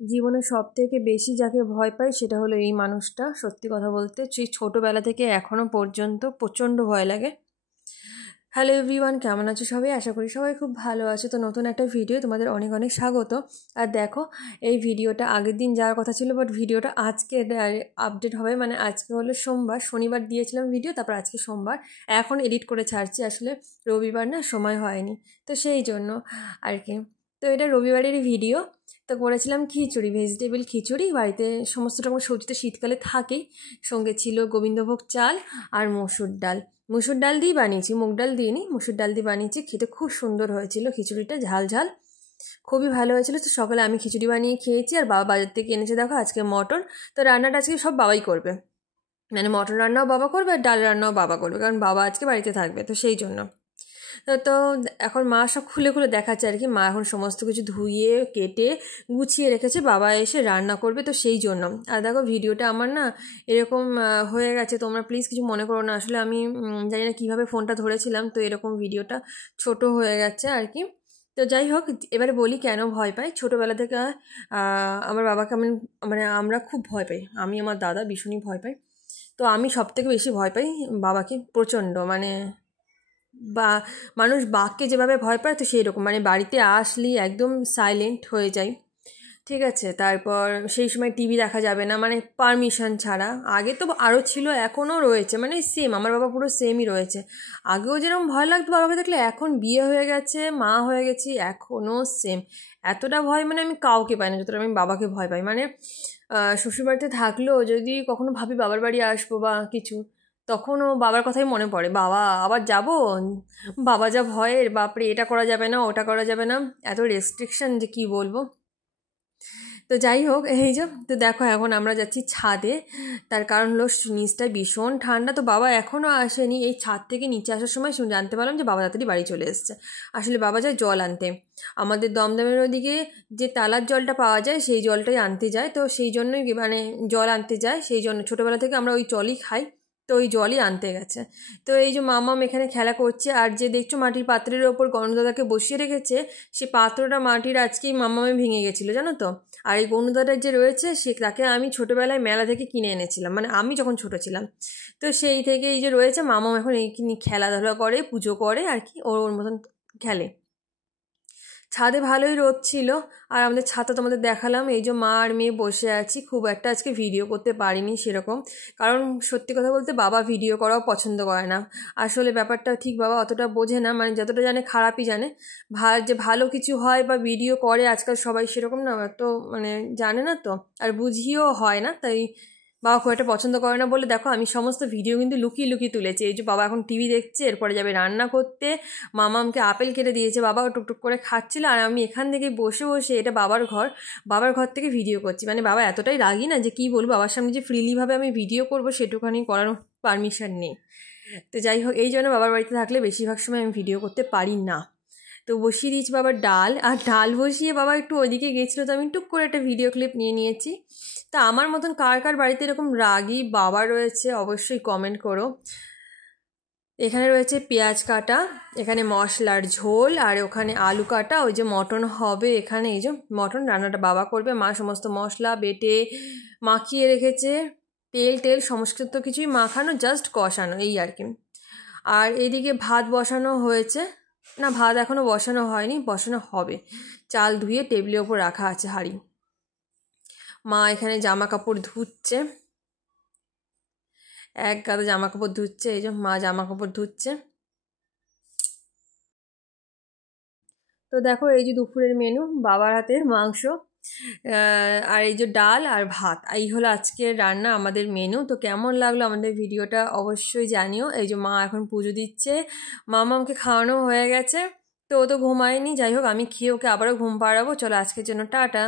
জীবনে সবথেকে বেশি যাকে ভয় পাই সেটা হলো এই মানুষটা। সত্যি কথা বলতে সেই ছোটোবেলা থেকে এখনও পর্যন্ত প্রচণ্ড ভয় লাগে। হ্যালো এভরিওয়ান, কেমন আছো সবাই? আশা করি সবাই খুব ভালো আছে। তো নতুন একটা ভিডিও তোমাদের অনেক অনেক স্বাগত। আর দেখো, এই ভিডিওটা আগের দিন যাওয়ার কথা ছিল, বাট ভিডিওটা আজকে আপডেট হবে। মানে আজকে হলো সোমবার, শনিবার দিয়েছিলাম ভিডিও, তারপর আজকে সোমবার এখন এডিট করে ছাড়ছি। আসলে রবিবার না সময় হয়নি, তো সেই জন্য আর কি। তো এটা রবিবারেরই ভিডিও। তো করেছিলাম খিচুড়ি, ভেজিটেবল খিচুড়ি। বাড়িতে সমস্ত রকম সবজি তো শীতকালে থাকেই। সঙ্গে ছিল গোবিন্দভোগ চাল আর মসুর ডাল। মসুর ডাল দিয়ে বানিয়েছি, মুগ ডাল দিইনি, মসুর ডাল দিয়ে বানিয়েছি। খেতে খুব সুন্দর হয়েছিল খিচুড়িটা, ঝাল ঝাল, খুবই ভালো হয়েছিল। তো সকালে আমি খিচুড়ি বানিয়ে খেয়েছি, আর বাবা বাজার থেকে এনেছে দেখো আজকে মটন। তো রান্নাটা আজকে সব বাবাই করবে, মানে মটন রান্নাও বাবা করবে আর ডাল রান্নাও বাবা করবে, কারণ বাবা আজকে বাড়িতে থাকবে, তো সেই জন্য। তো এখন মা সব খুলে খুলে দেখাচ্ছে আর কি। মা এখন সমস্ত কিছু ধুয়ে কেটে গুছিয়ে রেখেছে, বাবা এসে রান্না করবে, তো সেই জন্য। আর দেখো ভিডিওটা আমার না এরকম হয়ে গেছে, তোমরা প্লিজ কিছু মনে করো না। আসলে আমি জানি না কীভাবে ফোনটা ধরেছিলাম, তো এরকম ভিডিওটা ছোট হয়ে গেছে আর কি। তো যাই হোক, এবারে বলি কেন ভয় পাই। ছোটোবেলা থেকে আমার বাবাকে আমি, মানে আমরা খুব ভয় পাই, আমি আমার দাদা ভীষণই ভয় পাই। তো আমি সবথেকে বেশি ভয় পাই বাবাকে, প্রচণ্ড। মানে বা মানুষ বাঘকে যেভাবে ভয় পায়, তো সেই রকম। মানে বাড়িতে আসলেই একদম সাইলেন্ট হয়ে যায়, ঠিক আছে। তারপর সেই সময় টিভি দেখা যাবে না, মানে পারমিশন ছাড়া। আগে তো আরও ছিল, এখনও রয়েছে, মানে সেম, আমার বাবা পুরো সেমই রয়েছে। আগেও যেরকম ভয় লাগতো বাবাকে দেখলে, এখন বিয়ে হয়ে গেছে, মা হয়ে গেছি, এখনও সেম। এতটা ভয় মানে আমি কাউকে পাই না যতটা আমি বাবাকে ভয় পাই। মানে শ্বশুরবাড়িতে থাকলেও যদি কখনো ভাবি বাবার বাড়ি আসবো বা কিছু, তখনও বাবার কথাই মনে পড়ে। বাবা আবার যাব, বাবা যা ভয়ের, বাপরে, এটা করা যাবে না, ওটা করা যাবে না, এত রেস্ট্রিকশন যে কী বলবো। তো যাই হোক, এই যে তো দেখো এখন আমরা যাচ্ছি ছাদে। তার কারণ হলো নিচটায় ভীষণ ঠান্ডা, তো বাবা এখনও আসেনি। এই ছাদ থেকে নিচে আসার সময় জানতে পারলাম যে বাবা তাড়াতাড়ি বাড়ি চলে এসছে। আসলে বাবা যায় জল আনতে, আমাদের দমদমের ওদিকে যে তালার জলটা পাওয়া যায় সেই জলটাই আনতে যায়, তো সেই জন্যই মানে জল আনতে যায়। সেই জন্য ছোটোবেলা থেকে আমরা ওই জলই খাই, তো ওই জলই আনতে গেছে। তো এই যে মামাম এখানে খেলা করছে, আর যে দেখছো মাটির পাত্রের ওপর গণদাদাকে বসিয়ে রেখেছে, সে পাত্রটা মাটির আজকেই মামামে ভেঙে গেছিলো, জানো তো। আর এই গণদাদার যে রয়েছে, সে তাকে আমি ছোটোবেলায় মেলা থেকে কিনে এনেছিলাম, মানে আমি যখন ছোটো ছিলাম। তো সেই থেকে এই যে রয়েছে, মামাম এখন এই খেলাধুলা করে, পুজো করে আর কি, ওর ওর মতন খেলে। ছাদে ভালোই রোদ ছিল, আর আমাদের ছাদটা তোমাদের দেখালাম। এই যে মা আর মেয়ে বসে আছি, খুব একটা আজকে ভিডিও করতে পারিনি সেরকম, কারণ সত্যি কথা বলতে বাবা ভিডিও করাও পছন্দ করে না। আসলে ব্যাপারটা ঠিক বাবা অতটা বোঝে না, মানে যতটা জানে খারাপই জানে। যে ভালো কিছু হয় বা ভিডিও করে আজকাল সবাই সেরকম না, তো মানে জানে না তো, আর বুঝিয়েও হয় না, তাই বাবা খুব একটা পছন্দ করে না। বলে দেখো আমি সমস্ত ভিডিও কিন্তু লুকিয়ে লুকিয়ে তুলেছি। এই যে বাবা এখন টিভি দেখছে, এরপরে যাবে রান্না করতে। মামামকে আপেল কেটে দিয়েছে, বাবাও টুকটুক করে খাচ্ছিল, আর আমি এখান থেকে বসে বসে, এটা বাবার ঘর, বাবার ঘর থেকে ভিডিও করছি। মানে বাবা এতটাই রাগি না যে কী বলবো, বাবার সামনে যে ফ্রিলিভাবে আমি ভিডিও করবো সেটুখানি করার পারমিশন নেই। তো যাই হোক, এই জন্য বাবার বাড়িতে থাকলে বেশিরভাগ সময় আমি ভিডিও করতে পারি না। তো বসিয়ে দিয়েছি বাবার ডাল, আর ডাল বসিয়ে বাবা একটু ওদিকে গেছিলো, তো আমি টুক করে একটা ভিডিও ক্লিপ নিয়ে নিয়েছি। তা আমার মতন কার কার বাড়িতে এরকম রাগী বাবা রয়েছে অবশ্যই কমেন্ট করো। এখানে রয়েছে পেঁয়াজ কাটা, এখানে মশলার ঝোল, আর ওখানে আলু কাটা। ওই যে মটন হবে এখানে, এই যে মটন রান্নাটা বাবা করবে। মা সমস্ত মশলা বেটে মাখিয়ে রেখেছে, তেল টেল সমস্ত কিছুই মাখানো, জাস্ট কষানো, এই আর কি। আর এদিকে ভাত বসানো হয়েছে, না ভাত এখনও বসানো হয়নি, বসানো হবে। চাল ধুয়ে টেবিলের ওপর রাখা আছে হাঁড়ি। মা এখানে জামা কাপড় ধুচ্ছে, এক গাদা জামা কাপড় ধুচ্ছে, এই যে মা জামা কাপড় ধুচ্ছে। তো দেখো এই যে দুপুরের মেনু, বাবার হাতের মাংস, আর এই যে ডাল আর ভাত, এই হলো আজকের রান্না, আমাদের মেনু। তো কেমন লাগলো আমাদের ভিডিওটা অবশ্যই জানিও। এই যে মা এখন পুজো দিচ্ছে, মামাকে খাওয়ানো হয়ে গেছে, তো ও তো ঘুমায়নি। যাই হোক, আমি খেয়ে ওকে আবারও ঘুম পাড়াবো। চলো আজকের জন্য টাটা।